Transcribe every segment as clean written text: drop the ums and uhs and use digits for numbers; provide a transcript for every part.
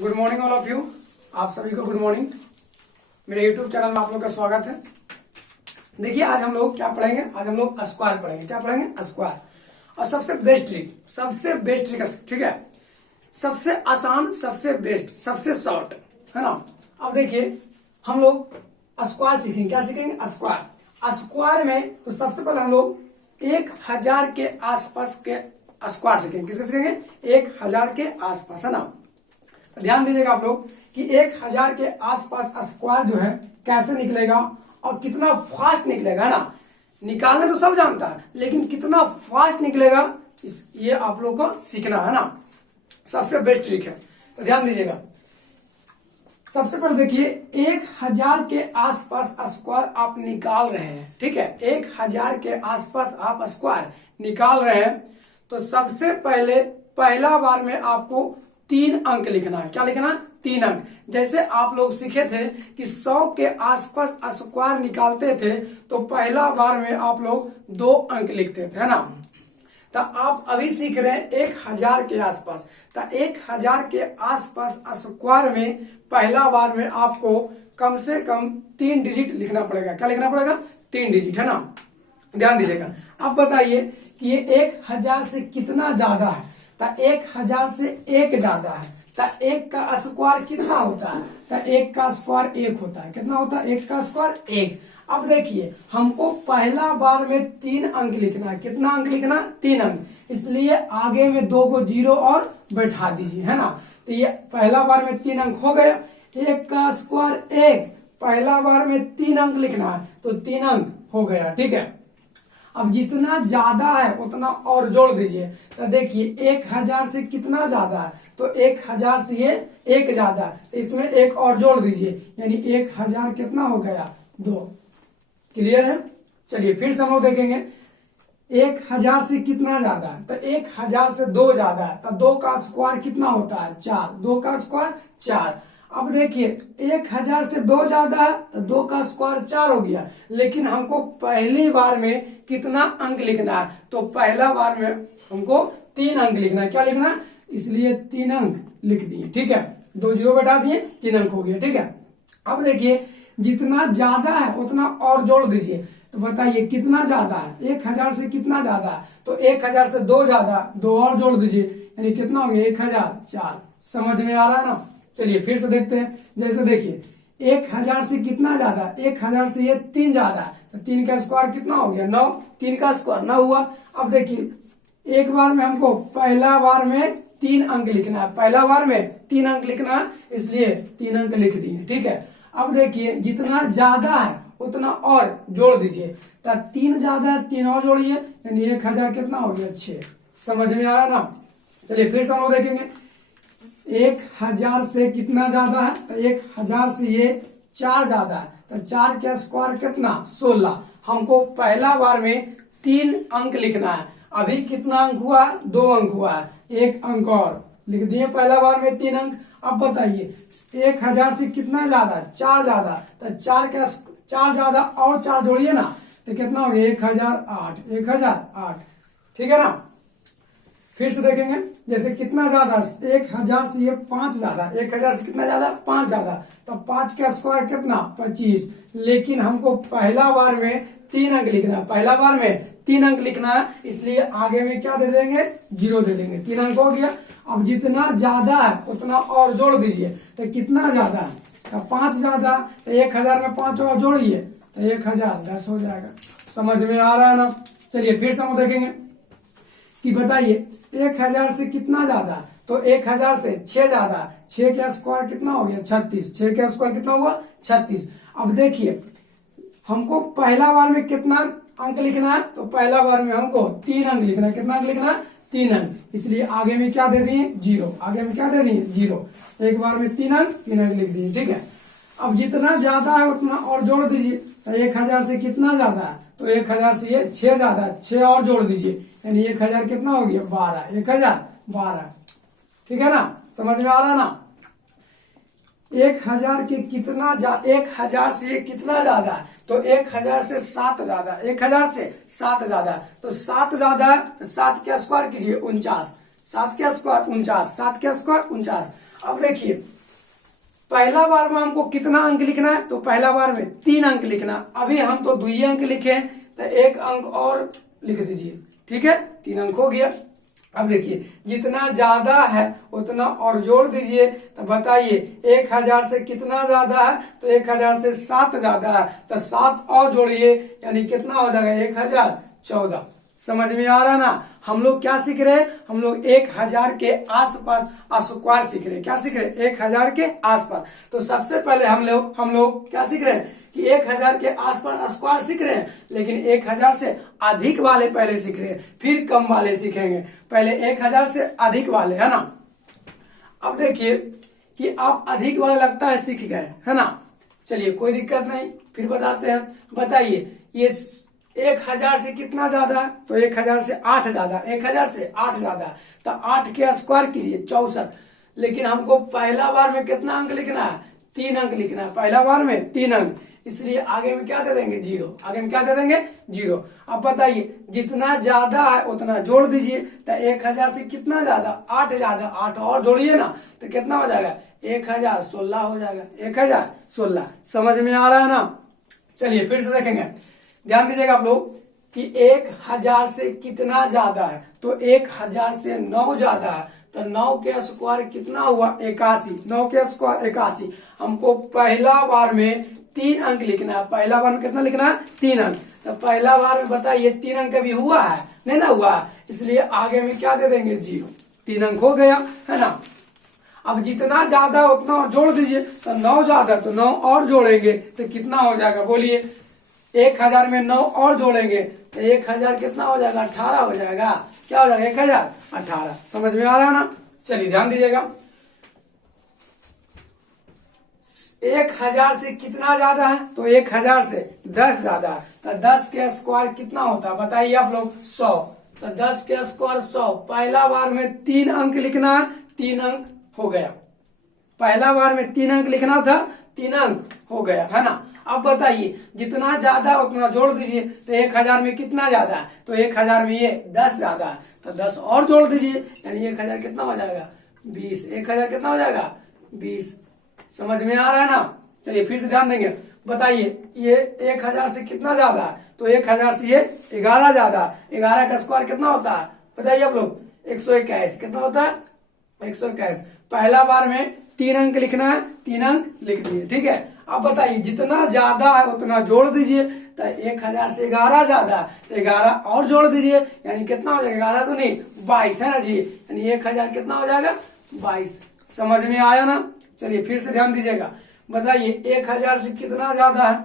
Good morning all of you. आप सभी को गुड मॉर्निंग। मेरे यूट्यूब चैनल में आप लोग का स्वागत है। देखिए आज हम लोग क्या पढ़ेंगे, आज हम लोग स्क्वायर पढ़ेंगे। क्या पढ़ेंगे? स्क्वायर। और सबसे बेस्ट ट्रिक, ठीक है, सबसे आसान, सबसे बेस्ट, सबसे शॉर्ट, है ना। अब देखिए हम लोग स्क्वायर सीखेंगे। क्या सीखेंगे? स्क्वायर। स्क्वायर में तो सबसे पहले हम लोग 1000 के आसपास के स्क्वायर सीखेंगे। किसके सीखेंगे? 1000 के आसपास, है ना। ध्यान दीजिएगा आप लोग कि 1000 के आसपास स्क्वायर जो है कैसे निकलेगा और कितना फास्ट निकलेगा, है ना। निकालने तो सब जानता है, लेकिन कितना फास्ट निकलेगा ये आप लोग को सीखना है ना। सबसे बेस्ट ट्रिक है, तो ध्यान दीजिएगा। सबसे पहले देखिए 1000 के आसपास स्क्वायर आप निकाल रहे हैं, ठीक है। 1000 के आसपास आप स्क्वायर निकाल रहे हैं, तो सबसे पहले पहला बार में आपको 3 अंक लिखना है। क्या लिखना है? 3 अंक। जैसे आप लोग सीखे थे कि 100 के आसपास स्क्वायर निकालते थे, तो पहला बार में आप लोग 2 अंक लिखते थे, है ना। तो आप अभी सीख रहे हैं 1000 के आसपास। तो 1000 के आसपास स्क्वायर में पहला बार में आपको कम से कम 3 डिजिट लिखना पड़ेगा। क्या लिखना पड़ेगा? 3 डिजिट, है ना। ध्यान दीजिएगा। अब बताइए कि ये 1000 से कितना ज्यादा है। तो 1000 से 1 ज्यादा है। तो 1 का स्क्वायर कितना होता है? तो 1 का स्क्वायर 1 होता है। कितना होता है? 1 का स्क्वायर 1। अब देखिए हमको पहला बार में 3 अंक लिखना है। कितना अंक लिखना? 3 अंक। इसलिए आगे में 2 को 0 और बैठा दीजिए, है ना। तो ये पहला बार में 3 अंक हो गया। 1 का स्क्वायर 1, पहला बार में 3 अंक लिखना है, तो 3 अंक हो गया, ठीक है। अब जितना ज्यादा है उतना और जोड़ दीजिए। तो देखिए 1000 से कितना ज्यादा है? तो 1000 से ये 1 ज्यादा है, तो इसमें 1 और जोड़ दीजिए, यानी 1000 कितना हो गया? 2। क्लियर है? चलिए फिर से हम लोग देखेंगे 1000 से कितना ज्यादा है। तो 1000 से 2 ज्यादा है। तो 2 का स्क्वायर कितना होता है? 4। 2 का स्क्वायर 4। अब देखिए 1000 से 2 ज्यादा है, तो 2 का स्क्वायर 4 हो गया। लेकिन हमको पहली बार में कितना अंक लिखना है? तो पहला बार में हमको 3 अंक लिखना है। क्या लिखना है? इसलिए 3 अंक लिख दिए, ठीक है। 2 0 बैठा दिए, 3 अंक हो गया, ठीक है। अब देखिए जितना ज्यादा है उतना और जोड़ दीजिए। तो बताइए कितना ज्यादा है? 1000 से कितना ज्यादा है? तो 1000 से 2 ज्यादा, 2 और जोड़ दीजिए, यानी कितना हो गया? 1004। समझ में आ रहा है ना। चलिए फिर से देखते हैं। जैसे देखिए 1000 से कितना ज्यादा? 1000 से ये 3 ज्यादा है, तो 3 का स्क्वायर कितना हो गया? 9। 3 का स्क्वायर 9 हुआ। अब देखिए एक बार में हमको पहला बार में 3 अंक लिखना है। पहला बार में 3 अंक लिखना है, इसलिए 3 अंक लिख दिए, ठीक है। अब देखिए जितना ज्यादा है उतना और जोड़ दीजिए। तो 3 ज्यादा, 3 और जोड़िए, यानी 1000 कितना हो गया? 6। समझ में आ रहा ना। चलिए फिर से हम लोग देखेंगे 1000 से कितना ज्यादा है? तो 1000 से ये 4 ज्यादा है। तो 4 का स्क्वायर कितना? 16। हमको पहला बार में 3 अंक लिखना है। अभी कितना अंक हुआ है? 2 अंक हुआ है। 1 अंक और लिख दिए पहला बार में 3 अंक। अब बताइए 1000 से कितना ज्यादा? 4 ज्यादा। तो 4 का 4 ज्यादा और 4 जोड़िए ना, तो कितना हो गया? 1008। 1008, ठीक है ना। फिर से देखेंगे जैसे कितना ज्यादा? 1000 से ये 5 ज्यादा। 1000 से कितना ज्यादा? 5 ज्यादा। तो 5 का स्क्वायर कितना? 25। लेकिन हमको पहला बार में 3 अंक लिखना है। पहला बार में 3 अंक लिखना है, इसलिए आगे में क्या दे देंगे? 0 दे देंगे। 3 अंक हो गया। अब जितना ज्यादा है उतना और जोड़ दीजिए। तो कितना ज्यादा है? तो 5 ज्यादा। तो 1000 में 5 और जोड़िए, तो 1010 हो जाएगा। समझ में आ रहा है ना। चलिए फिर से हम देखेंगे कि बताइए 1000 से कितना ज्यादा? तो 1000 से 6 ज्यादा। 6 का स्क्वायर कितना हो गया? 36। 6 का स्क्वायर कितना हुआ? 36। अब देखिए हमको पहला बार में कितना अंक लिखना है? तो पहला बार में हमको 3 अंक लिखना है। कितना अंक लिखना है? 3 अंक। इसलिए आगे में क्या दे दिए? 0। आगे में क्या दे दिए? 0। एक बार में 3 अंक, 3 अंक लिख दिए, ठीक है। अब जितना ज्यादा है उतना और जोड़ दीजिए। तो 1000 से कितना ज्यादा है? तो 1000 से ये 6 ज्यादा है। 6 और जोड़ दीजिए, यानी 1000 कितना हो गया? 12। 1012, ठीक है ना। समझ में आ रहा ना। 1000 के कितना 1000 से ये कितना ज्यादा है? तो 1000 से 7 ज्यादा। 1000 से 7 ज्यादा। तो 7 ज्यादा है, तो 7 का स्क्वायर कीजिए 49। 7 का स्क्वायर 49। 7 का स्क्वायर 49। अब देखिए पहला बार में हमको कितना अंक लिखना है, तो पहला बार में 3 अंक लिखना। अभी हम तो 2 अंक लिखे हैं, तो 1 अंक और लिख दीजिए। ठीक है, 3 अंक हो गया। अब देखिए जितना ज्यादा है उतना और जोड़ दीजिए। तो बताइए 1000 से कितना ज्यादा है, तो 1000 से 7 ज्यादा है, तो 7 और जोड़िए, यानी कितना हो जाएगा 1014। समझ में आ रहा ना। हम लोग क्या सीख रहे हैं, हम लोग 1000 के आसपास स्क्वायर सीख रहे हैं। क्या सीख रहे हैं, 1000 के आसपास। तो सबसे पहले हम लोग क्या सीख रहे हैं कि 1000 के आसपास स्क्वायर सीख रहे हैं, लेकिन 1000 से अधिक वाले पहले सीख रहे हैं, फिर कम वाले सीखेंगे। पहले 1000 से अधिक वाले, है ना। अब देखिए कि आप अधिक वाले लगता है सीख गए, है ना। चलिए कोई दिक्कत नहीं, फिर बताते हैं। बताइए ये 1000 से कितना ज्यादा है, तो 1000 से 8 ज्यादा। 1000 से 8 ज्यादा, तो 8 के स्क्वायर कीजिए 64। लेकिन हमको पहला बार में कितना अंक लिखना है, 3 अंक लिखना है। पहला बार में 3 अंक, इसलिए आगे में क्या दे देंगे 0। आगे में क्या दे देंगे 0। अब बताइए जितना ज्यादा है उतना जोड़ दीजिए। तो 1000 से कितना ज्यादा, 8 ज्यादा, 8 और जोड़िए ना, तो कितना हो जाएगा 1016 हो जाएगा। 1016 समझ में आ रहा है ना। चलिए फिर से देखेंगे, ध्यान दीजिएगा आप लोग कि 1000 से कितना ज्यादा है, तो 1000 से 9 ज्यादा है, तो 9 के स्क्वायर कितना हुआ 81। 9 के स्क्वायर 81। हमको पहला बार में 3 अंक लिखना है। पहला बार में कितना लिखना है 3 अंक। तो पहला बार में बताइए 3 अंक अभी हुआ है, नहीं ना हुआ, इसलिए आगे में क्या दे देंगे 0। 3 अंक हो गया, है ना। अब जितना ज्यादा उतना जोड़ दीजिए। तो 9 ज्यादा, तो 9 और जोड़ेंगे तो कितना हो जाएगा, बोलिए 1000 में 9 और जोड़ेंगे तो 1000 कितना हो जाएगा 18 हो जाएगा। क्या हो जाएगा 1018। समझ में आ रहा है ना। चलिए ध्यान दीजिएगा, 1000 से कितना ज्यादा है, तो 1000 से 10 ज्यादा है, तो 10 के स्क्वायर कितना होता है बताइए आप लोग 100। तो 10 के स्क्वायर 100। पहला बार में 3 अंक लिखना है, 3 अंक हो गया। पहला बार में 3 अंक लिखना था, 3 अंक हो गया, है ना। अब बताइए जितना ज्यादा उतना जोड़ दीजिए। तो 1000 में कितना ज्यादा है, तो 1000 में ये 10 ज्यादा है, तो 10 और जोड़ दीजिए, यानी 1000 कितना हो जाएगा 20। 1000 कितना हो जाएगा 20। समझ में आ रहा है ना। चलिए फिर से ध्यान देंगे। बताइए ये 1000 से कितना ज्यादा है, तो 1000 से ये 11 ज्यादा। 11 का स्क्वायर कितना होता है बताइए आप लोग 121। कितना होता है 121। पहला बार में 3 अंक लिखना है, 3 अंक लिख दिए। ठीक है, अब बताइए जितना ज्यादा है उतना जोड़ दीजिए। तो 1000 से 11 ज्यादा, तो 11 और जोड़ दीजिए, यानी कितना हो जाएगा 11 तो नहीं 22, है ना जी। यानी 1000 कितना हो जाएगा 22। समझ में आया ना। चलिए फिर से ध्यान दीजिएगा। बताइए 1000 से कितना ज्यादा है,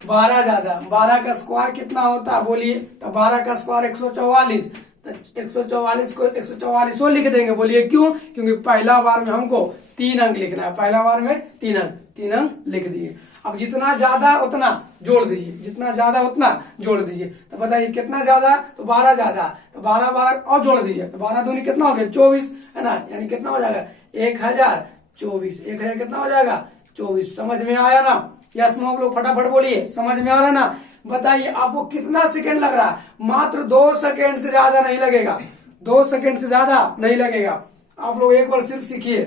12 ज्यादा। 12 का स्क्वायर कितना होता है बोलिए, तो 12 का स्क्वायर 144। तो 144 को 144 लिख देंगे। बोलिए क्यों, क्योंकि पहला बार में हमको 3 अंक लिखना है। पहला बार में 3 अंक लिख दिए। अब जितना ज्यादा उतना जोड़ दीजिए, जितना ज्यादा उतना जोड़ दीजिए। तो बताइए कितना ज्यादा, तो 12 ज्यादा, तो 12 और जोड़ दीजिए। तो 12 दूनी कितना हो गया 24, है ना। यानी कितना हो जाएगा 1024। 1000 कितना हो जाएगा 24। समझ में आया ना। यस नो आप लोग फटाफट बोलिए, समझ में आ रहा है ना। बताइए आपको कितना सेकंड लग रहा है, मात्र 2 सेकंड से ज्यादा नहीं लगेगा। 2 सेकंड से ज्यादा नहीं लगेगा। आप लोग एक बार सिर्फ सीखिए,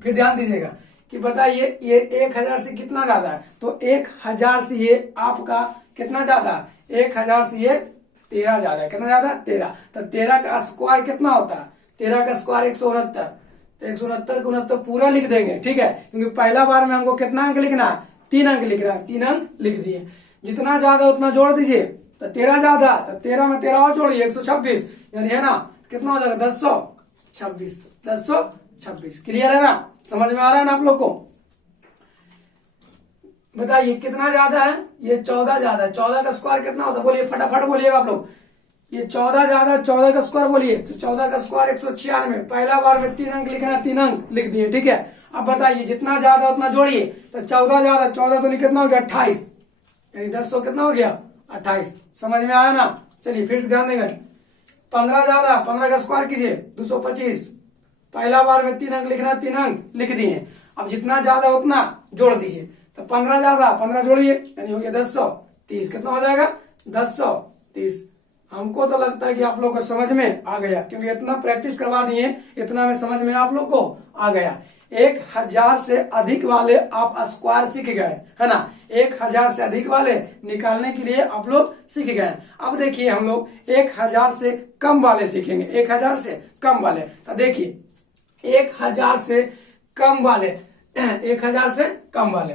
फिर ध्यान दीजिएगा कि बताइए ये 1000 से कितना ज्यादा है, तो 1000 से ये आपका कितना ज्यादा है 1000 से ये 13 ज्यादा है। कितना ज्यादा 13। तो 13 का स्क्वायर कितना होता है, 13 का स्क्वायर 169। तो 169 को 69 पूरा लिख देंगे। ठीक है, क्योंकि पहला बार में हमको कितना अंक लिखना है 3 अंक लिख रहा है, 3 अंक लिख दिए। जितना ज्यादा उतना जोड़ दीजिए। तो 13 ज्यादा, तो 13 में 13 और जोड़िए 126, यानी है ना कितना हो जाएगा 1026। 1026 क्लियर है ना, समझ में आ रहा है ना आप लोग को। बताइए कितना ज्यादा है, ये 14 ज्यादा है। 14 का स्क्वायर कितना होता है बोलिए, फटाफट बोलिएगा आप लोग। ये 14 ज्यादा, 14 का स्क्वायर बोलिए, तो 14 का स्क्वायर 196। पहला बार में 3 अंक लिखना है, 3 अंक लिख दिए। ठीक है, अब बताइए जितना ज्यादा उतना जोड़िए। तो 14 ज्यादा, 14 तो नहीं कितना हो गया 28, यानी 10 कितना हो गया 28। समझ में आया ना। चलिए फिर से ध्यान देंगे। 15 ज्यादा, 15 का स्क्वायर कीजिए 225। पहला बार में 3 अंक लिखना है, 3 अंक लिख दिए। अब जितना ज्यादा उतना जोड़ दीजिए। तो 15 ज्यादा, 15 जोड़िए, यानी हो गया 1030। कितना हो जाएगा 1030। हमको तो लगता है कि आप लोग को समझ में आ गया, क्योंकि इतना प्रैक्टिस करवा दिए, इतना में समझ में आप लोग को आ गया। 1000 से अधिक वाले आप स्क्वायर सीख गए, है ना। 1000 से अधिक वाले निकालने के लिए आप लोग सीख गए। अब देखिए हम लोग 1000 से कम वाले सीखेंगे। 1000 से कम वाले, तो देखिए 1000 से कम वाले, 1000 से कम वाले,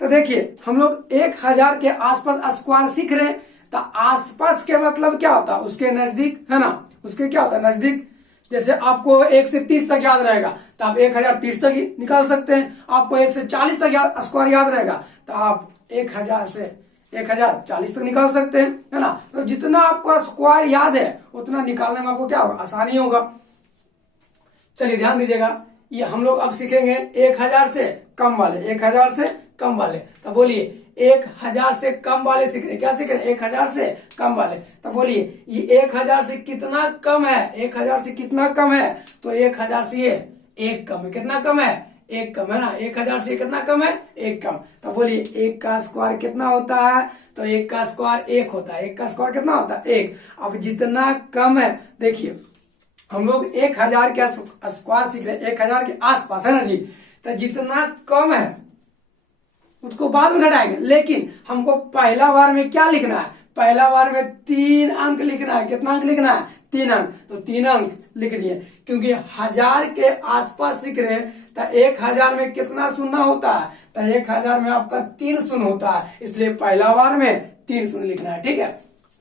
तो देखिए हम लोग 1000 के आसपास स्क्वायर सीख रहे हैं। तो आसपास के मतलब क्या होता है, उसके नजदीक, है ना। उसके क्या होता है, नजदीक। जैसे आपको 1 से 30 तक याद रहेगा तो आप 1030 तक ही निकाल सकते हैं। आपको 1 से 40 तक स्क्वायर याद रहेगा तो आप 1000 से 1040 तक निकाल सकते हैं, है ना। तो जितना आपको स्क्वायर याद है उतना निकालने में आपको क्या होगा, आसानी होगा। चलिए ध्यान दीजिएगा, ये हम लोग अब सीखेंगे 1000 से कम वाले, 1000 से कम वाले। तो बोलिए 1000 से कम वाले सीख रहे, क्या सीख रहे, 1000 से कम वाले। तो बोलिए ये 1000 से कितना कम है, 1000 से कितना कम है, तो 1000 से ये 1 कम है। कितना कम है, 1 कम, है ना। 1000 से कितना कम है, 1 कम। तो बोलिए 1 का स्क्वायर कितना होता है, तो 1 का स्क्वायर 1 होता है। 1 का स्क्वायर कितना होता है, 1। अब जितना कम है, देखिए हम लोग 1000 के स्क्वायर सीख रहे, 1000 के आसपास, है ना जी। तो जितना कम है उसको बाद में घटाएंगे, लेकिन हमको पहला बार में क्या लिखना है, पहला बार में 3 अंक लिखना है। कितना अंक लिखना है, 3 अंक। तो 3 अंक लिख दिए, क्योंकि 1000 के आसपास सीख रहे हैं। तो 1000 में कितना शून्य होता है, तो 1000 में आपका 3 शून्य होता है, इसलिए पहला बार में 3 शून्य लिखना है, ठीक है।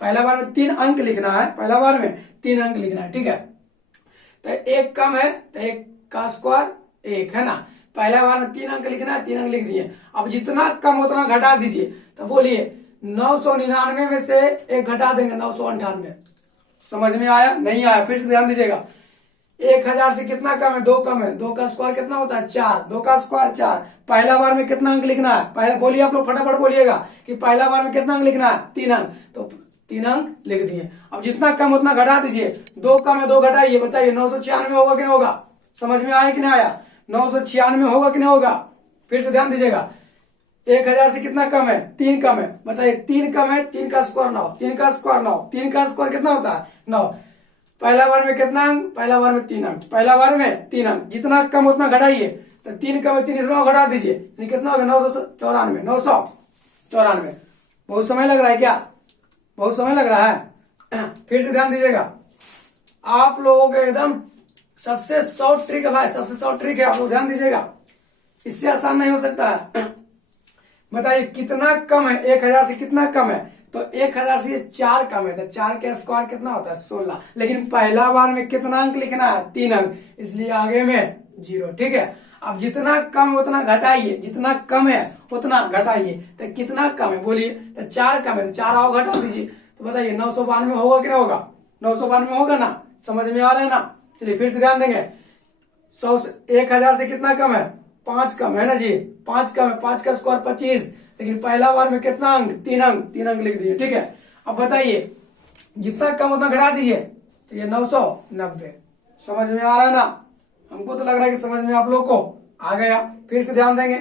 पहला बार में 3 अंक लिखना है, पहला बार में 3 अंक लिखना है, ठीक है। तो 1 कम है तो 1 का स्क्वायर 1, है ना। पहला बार में 3 अंक लिखना है, 3 अंक लिख दिए। अब जितना कम उतना घटा दीजिए। तो बोलिए 999 में से 1 घटा देंगे, 998। समझ में आया, नहीं आया, फिर से ध्यान दीजिएगा। 1000 से कितना कम है, 2 कम है। 2 का स्क्वायर कितना होता है, 4। 2 का स्क्वायर 4। पहला बार में कितना अंक लिखना है, पहले बोलिए, आप लोग फटाफट बोलिएगा कि पहला बार में कितना अंक लिखना है, 3 अंक। तो 3 अंक लिख दिए। अब जितना कम उतना घटा दीजिए। 2 कम है, 2 घटाइए, बताइए 996 होगा कि नहीं होगा। समझ में आया कि नहीं आया, 996 होगा कि नहीं होगा। फिर से ध्यान दीजिएगा, 1000 से कितना कम है, 3 कम है, बताइए 3 कम है, 3 का स्क्वायर 9, 3 का स्क्वायर 9, 3 का स्क्वायर कितना होता है, 9। पहला बार में कितना अंक, पहला बार में 3 अंक, पहला बार में 3 अंक। जितना कम उतना घटाइए। तो 3 कम है, 3 इसमें घटा दीजिए, कितना हो गया, 994, 994। बहुत समय लग रहा है क्या, बहुत समय लग रहा है। फिर से ध्यान दीजिएगा, आप लोगों के एकदम सबसे शॉर्ट ट्रिक है भाई, सबसे शॉर्ट ट्रिक है, आप लोग ध्यान दीजिएगा, इससे आसान नहीं हो सकता है। बताइए कितना कम है, 1000 से कितना कम है, तो 1000 से 4 कम है। तो 4 का स्क्वायर कितना होता है, 16। लेकिन पहला बार में कितना अंक लिखना है, 3 अंक, इसलिए आगे में 0, ठीक है। अब जितना कम उतना घटाइए, जितना कम है उतना घटाइए। तो कितना कम है, बोलिए। तो 4 कम है, तो 4 आओ घटा दीजिए। तो बताइए 992 होगा कि नहीं होगा, 992 होगा ना। समझ में आ रहा है ना। चलिए फिर से ध्यान देंगे, 1000 से कितना कम है, 5 कम है ना जी, 5 कम है। 5 का स्क्वायर 25, लेकिन पहला बार में कितना अंक, 3 अंक, 3 अंक लिख दिए, ठीक है। अब बताइए जितना कम उतना घटा दीजिए। तो ये 990। समझ में आ रहा है ना, हमको तो लग रहा है कि समझ में आप लोग को आ गया। फिर से ध्यान देंगे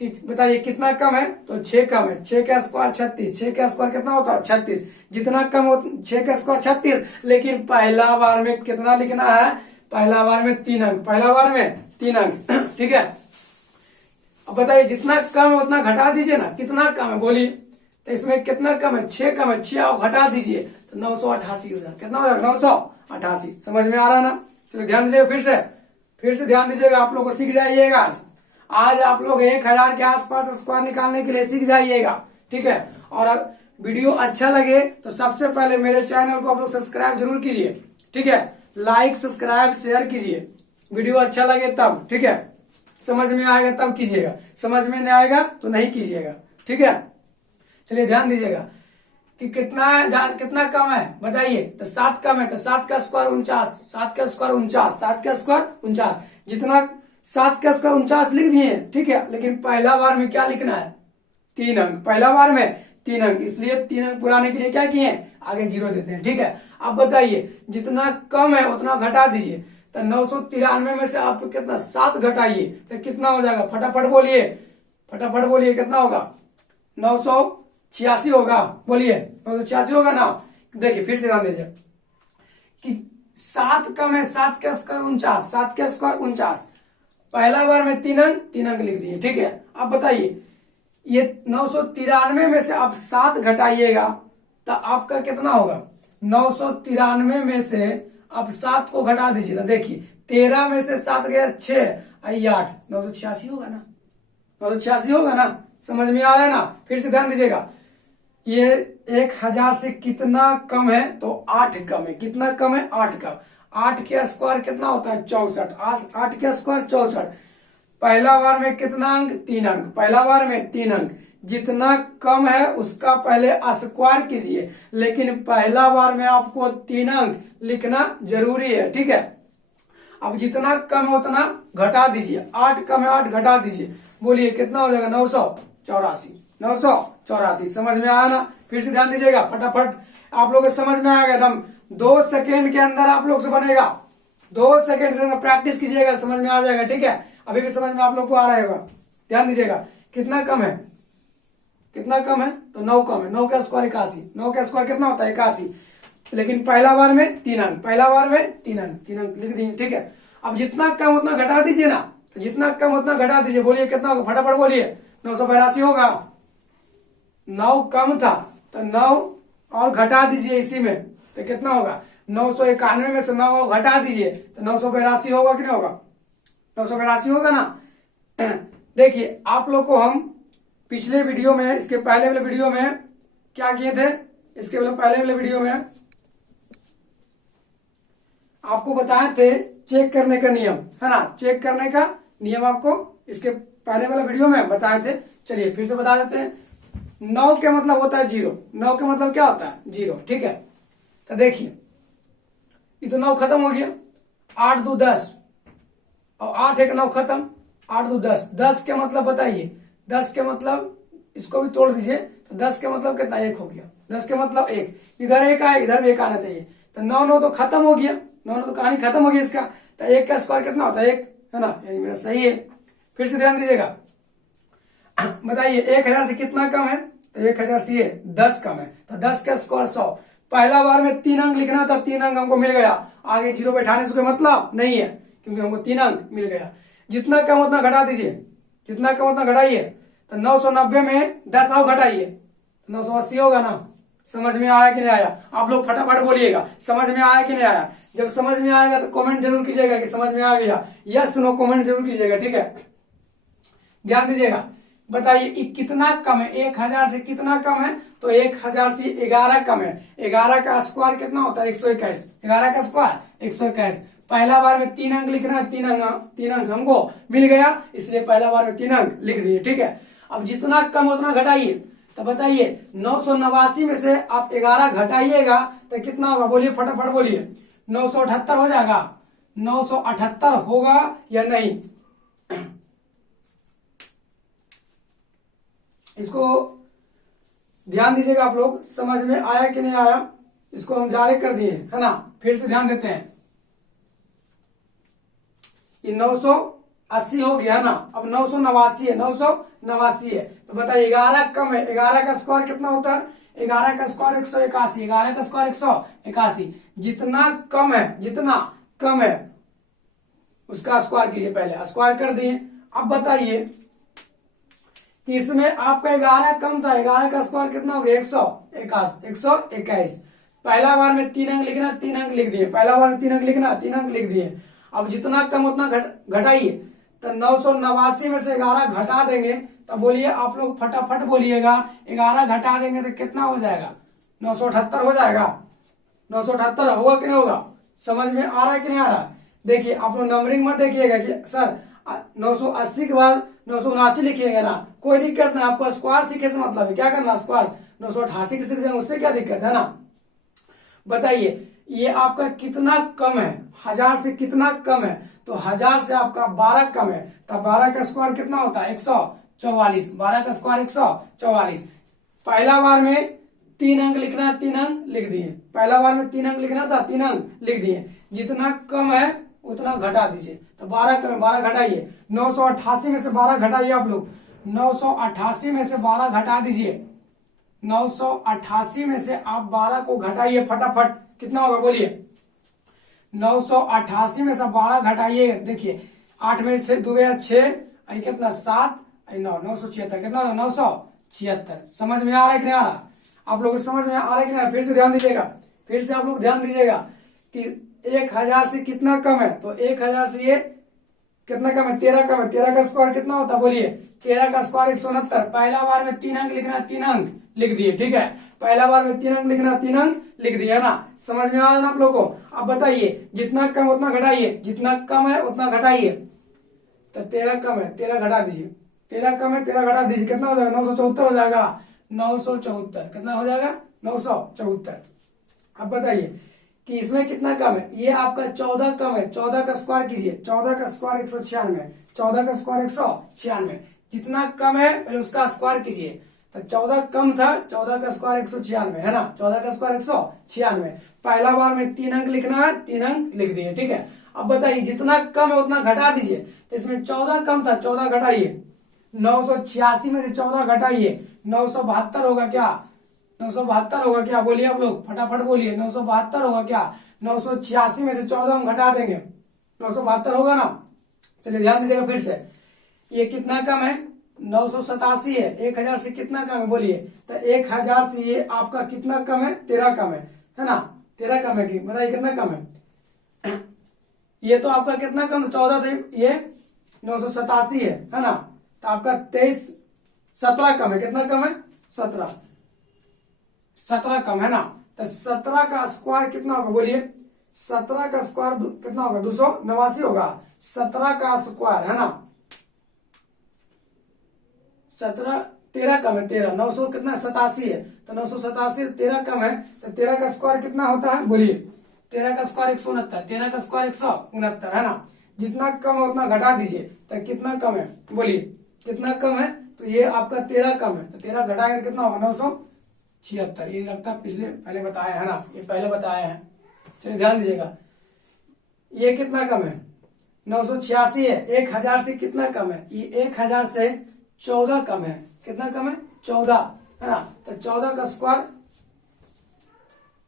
कि बताइए कितना कम है, तो 6 कम है। 6 का स्क्वायर 36, 6 का स्क्वायर कितना होता है, 36। जितना कम हो 6 का स्क्वायर 36, लेकिन पहला बार में कितना लिखना है, पहला बार में 3 अंक, पहला बार में 3 अंक, ठीक है। अब बताइए जितना कम है उतना घटा दीजिए ना, कितना कम है बोलिए। तो इसमें कितना कम है, 6 कम है, 6 आओ घटा दीजिए, तो 988 हो जाएगा। कितना हो जाएगा, 988। समझ में आ रहा है ना। चलो ध्यान दीजिएगा, फिर से ध्यान दीजिएगा, आप लोग को सीख जाइएगा आज आप लोग 1000 के आसपास स्क्वायर निकालने के लिए सीख जाइएगा, ठीक है। और अब वीडियो अच्छा लगे तो सबसे पहले मेरे चैनल को आप लोग सब्सक्राइब जरूर कीजिए, ठीक है। लाइक सब्सक्राइब शेयर कीजिए, वीडियो अच्छा लगे तब, ठीक है। समझ में आएगा तब कीजिएगा, समझ में नहीं आएगा तो नहीं कीजिएगा, ठीक है। चलिए ध्यान दीजिएगा कि कितना कम है, बताइए। तो 7 कम है, तो 7 का स्क्वायर 49, 7 का स्क्वायर 49, 7 का स्क्वायर 49। जितना 7 का स्क्वायर 49 लिख दिए, ठीक है। लेकिन पहला बार में क्या लिखना है, 3 अंक, पहला बार में 3 अंक, इसलिए 3 अंक पुराने के लिए क्या किए, आगे 0 देते हैं, ठीक है। अब बताइए जितना कम है उतना घटा दीजिए। तो 993 में से आप कितना 7 घटाइए, तो कितना हो जाएगा, फटाफट बोलिए, फटाफट बोलिए, कितना होगा, 986 होगा, बोलिए 986 होगा ना। देखिए फिर से ध्यान दीजिए कि 7 कम है, 7 के स्क्वायर 49, 7 के स्क्वायर 49। पहला बार में 3 अंक लिख दिए, ठीक है। अब बताइए ये 993 में से आप 7 घटाइएगा तो आपका कितना होगा। 993 में से आप 7 को घटा दीजिएगा। देखिए 13 में से 7 गया 6 8, 986 होगा ना। 986 होगा ना, समझ में आया ना। फिर से ध्यान दीजिएगा, ये 1000 से कितना कम है तो 8 कम है। कितना कम है, 8 कम। 8 के स्क्वायर कितना होता है 64। 8 के स्क्वायर 64। पहला बार में कितना अंक, 3 अंक। पहला बार में 3 अंक। जितना कम है उसका पहले स्क्वायर कीजिए, लेकिन पहला बार में आपको 3 अंक लिखना जरूरी है, ठीक है। अब जितना कम है उतना घटा दीजिए। 8 कम है 8 घटा दीजिए, बोलिए कितना हो जाएगा 984। 984 समझ में आया ना। फिर से ध्यान दीजिएगा, फटाफट आप लोग को समझ में आएगा एकदम। 2 सेकेंड के अंदर आप लोग से बनेगा। 2 सेकेंड से प्रैक्टिस कीजिएगा, समझ में आ जाएगा, ठीक है। अभी भी समझ में आप लोग को आ रहा होगा। ध्यान दीजिएगा कितना कम है, कितना कम है तो 9 कम है। 9 का स्क्वायर 81। 9 का स्क्वायर कितना होता है 81। लेकिन पहला बार में 3 अंक। पहला बार में 3 अंक, 3 अंक लिख दिए, ठीक है। अब जितना कम उतना घटा दीजिए ना, तो जितना कम उतना घटा दीजिए। बोलिए कितना होगा, फटाफट बोलिए। 982 होगा। 9 कम था तो 9 और घटा दीजिए इसी में, तो कितना होगा 991 में से 9 घटा दीजिए तो 982 होगा कि नहीं होगा। 982 होगा ना। देखिए आप लोग को हम पिछले वीडियो में, इसके पहले वाले वीडियो में क्या किए थे, इसके पहले वाले वीडियो में आपको बताए थे चेक करने का नियम, है ना। चेक करने का नियम आपको इसके पहले वाला वीडियो में बताए थे। चलिए फिर से बता देते हैं। 9 के मतलब होता है 0। 9 के मतलब क्या होता है 0, ठीक है। तो देखिए ये तो 9 खत्म हो गया। 8 2 10 और 8 1 9 खत्म। 8 2 10। 10 के मतलब बताइए। 10 के मतलब इसको भी तोड़ दीजिए तो 10 के मतलब कितना 1 हो गया। 10 के मतलब 1। इधर 1 आए, इधर भी 1 आना चाहिए। तो 9 9 तो खत्म हो गया। 9 9 तो कहानी खत्म हो गई इसका। तो 1 का स्क्वायर कितना होता है 1, है ना। यही मेरा सही है। फिर से ध्यान दीजिएगा, बताइए 1000 से कितना कम है तो 1000 से ये 10 कम है। तो 10 का स्क्वायर 100। पहला बार में 3 अंक लिखना था, 3 अंक हमको मिल गया। आगे 0 बैठाने से कोई मतलब नहीं है, क्योंकि हमको 3 अंक मिल गया। जितना कम उतना घटा दीजिए। जितना कम उतना घटाइए। तो 990 में 10 और घटाइए 980 होगा ना। समझ में आया कि नहीं आया, आप लोग फटाफट बोलिएगा समझ में आया कि नहीं आया। जब समझ में आएगा तो कमेंट जरूर कीजिएगा कि समझ में आ गया। यस नो कमेंट जरूर कीजिएगा, ठीक है। ध्यान दीजिएगा, बताइए कितना कम है। 1000 से कितना कम है तो 1000 से 11 कम है। 11 का स्क्वायर कितना होता है 121। 11 का स्क्वायर 121। पहला बार में 3 अंक लिखना है। 3 अंक हमको मिल गया, इसलिए पहला बार में 3 अंक लिख दिए, ठीक है। अब जितना कम उतना घटाइए। तो बताइए 989 में से आप 11 घटाइएगा तो कितना होगा, बोलिए फटाफट बोलिए। 978 हो जाएगा। 978 होगा या नहीं, इसको ध्यान दीजिएगा आप लोग। समझ में आया कि नहीं आया, इसको हम जारी कर दिए, है ना। फिर से ध्यान देते हैं। ये 980 हो गया ना। अब 989 है। 989 है तो बताइए 11 कम है। 11 का स्क्वायर कितना होता है 11 का स्क्वायर 181। 11 का स्क्वायर 181। जितना कम है, जितना कम है उसका स्क्वायर कीजिए। पहले स्क्वायर कर दिए। अब बताइए कि इसमें आपका 11 कम था। 11 का स्क्वायर कितना हो गया 121। पहला बार में 3 अंक लिखना, 3 अंक लिख दिए। पहला बार में 3 अंक लिखना, 3 अंक लिख दिए। अब जितना कम उतना घटाइए। तो 989 में से 11 घटा देंगे तो बोलिए आप लोग फटाफट बोलिएगा। 11 घटा देंगे तो कितना हो जाएगा 978 हो जाएगा। 978 होगा कि नहीं होगा, समझ में आ रहा है कि नहीं आ रहा। देखिए आप लोग नंबरिंग मत देखिएगा कि सर 980 के बाद 979 लिखिएगा ना, कोई दिक्कत नहीं। आपको स्क्वायर सीखे से मतलब है, क्या करना स्क्वायर। 988 के सीख जाएंगे, उससे क्या दिक्कत है ना। बताइए ये आपका कितना कम है, 1000 से कितना कम है तो 1000 से आपका 12 कम है। तो 12 का स्क्वायर कितना होता है 144। 12 का स्क्वायर 144। पहला बार में 3 अंक लिखना, 3 अंक लिख दिए। पहला बार में 3 अंक लिखना था, 3 अंक लिख दिए। जितना कम है उतना घटा दीजिए। तो 12 कम है, 12 घटाइए। 988 में से 12 घटाइए आप लोग। 988 में से 12 घटा दीजिए 988 में से आप 12 को घटाइए फटाफट, कितना होगा बोलिए। 988 में से 12 घटाइए, देखिए 8 में से 2 या 6, कितना 7, 9, 976, कितना होगा 976। समझ में आ रहा है कि नहीं आ रहा? आप लोगों को समझ में आ रहा है कि नहीं? फिर से ध्यान दीजिएगा, फिर से आप लोग ध्यान दीजिएगा कि 1000 से कितना कम है, तो 1000 से ये कितना कम है, 13 कम है। 13 का स्क्वायर कितना होता है बोलिए, 13 का स्क्वायर 169। पहला बार में 3 अंक लिखना, 3 अंक लिख दिए, ठीक है। पहला बार में 3 अंक लिखना, 3 अंक लिख दिए, है ना। समझ में आ रहा है ना आप लोगों को? अब बताइए, जितना कम उतना घटाइए, जितना कम है उतना घटाइए। तो 13 कम है, 13 घटा दीजिए, 13 कम है 13 घटा दीजिए, कितना हो जाएगा 974 हो जाएगा। 974 कितना हो जाएगा 974। अब बताइए कि इसमें कितना कम है, ये आपका 14 कम है, 14 का स्क्वायर कीजिए, 14 का स्क्वायर 196, 14 का स्क्वायर 196। जितना कम है पहले उसका स्क्वायर कीजिए, तो 14 कम था, 14 का स्क्वायर 196 है ना, 14 का स्क्वायर 196। पहला बार में 3 अंक लिखना है, 3 अंक लिख दिए, ठीक है। अब बताइए जितना कम है उतना घटा दीजिए, तो इसमें 14 कम था, 14 घटाइए, 986 में से 14 घटाइए, 972 होगा क्या, 972 होगा क्या, बोलिए आप लोग फटाफट बोलिए, 972 होगा क्या। 986 में से 14 हम घटा देंगे, 972 होगा ना। चलिए ध्यान दीजिएगा फिर से, ये कितना कम है 987 है, 1000 से कितना कम है बोलिए। तो 1000 से ये आपका कितना कम है, 13 कम है ना, 13 कम है कि बताइए कितना कम है। ये तो आपका कितना कम था, 14 थे, ये 987 है ना। तो आपका 17 कम है, कितना कम है 17 कम है ना। तो 17 का स्क्वायर कितना होगा बोलिए, 17 का स्क्वायर कितना होगा 289 होगा। 17 का स्क्वायर है ना, 13 कम है, 13 900 कितना 87 है, तो 987 13 कम है, तो 13 का स्क्वायर कितना होता है बोलिए। 13 का स्क्वायर 169, 13 का स्क्वायर 169 है ना। जितना कम है उतना घटा दीजिए, तो कितना कम है बोलिए, कितना कम है, तो ये आपका 13 कम है, तो 13 घटाकर कितना होगा 976। ये लगता है पिछले पहले बताया है ना, ये पहले बताया है। चलिए ध्यान दीजिएगा, ये कितना कम है 986 है, 1000 से कितना कम है, ये 1000 से 14 कम है, कितना कम है 14 है ना। तो 14 का स्क्वायर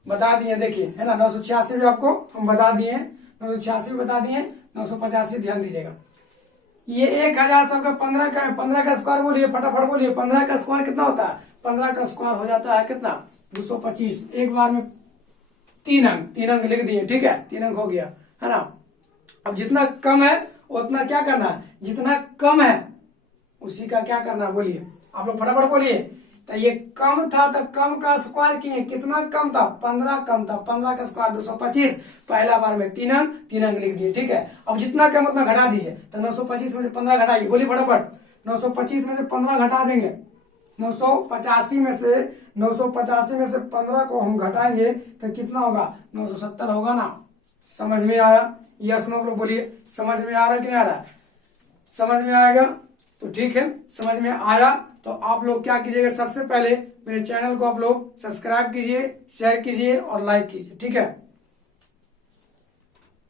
बता दिए, देखिए है ना, 986 भी आपको हम बता दिए, 986 भी बता दिए, 985 ध्यान दीजिएगा। ये 1000 से आपका 15 का है, 15 का स्क्वायर बोलिए फटाफट बोलिए, 15 का स्क्वायर कितना होता है, 15 का स्क्वायर हो जाता है कितना 225। एक बार में 3 अंक लिख दिए, ठीक है, 3 अंक हो गया है ना। अब जितना कम है उतना क्या करना है, जितना कम है उसी का क्या करना है बोलिए, आप लोग फटाफट बोलिए। तो ये कम था तो कम का स्क्वायर किए, कितना कम था 15 कम था, 15 का स्क्वायर 225। पहला बार में 3 अंक लिख दिए, ठीक है। अब जितना कम उतना घटा दीजिए, तो 925 में से 15 घटाइए, बोलिए फटाफट। 925 में से 15 घटा देंगे, 985 में से 15 को हम घटाएंगे तो कितना होगा 970 होगा ना। समझ में आया, यस नो लोग बोलिए, समझ में आ रहा है कि नहीं आ रहा है। समझ में आएगा तो ठीक है, समझ में आया तो आप लोग क्या कीजिएगा, सबसे पहले मेरे चैनल को आप लोग सब्सक्राइब कीजिए, शेयर कीजिए और लाइक कीजिए, ठीक है।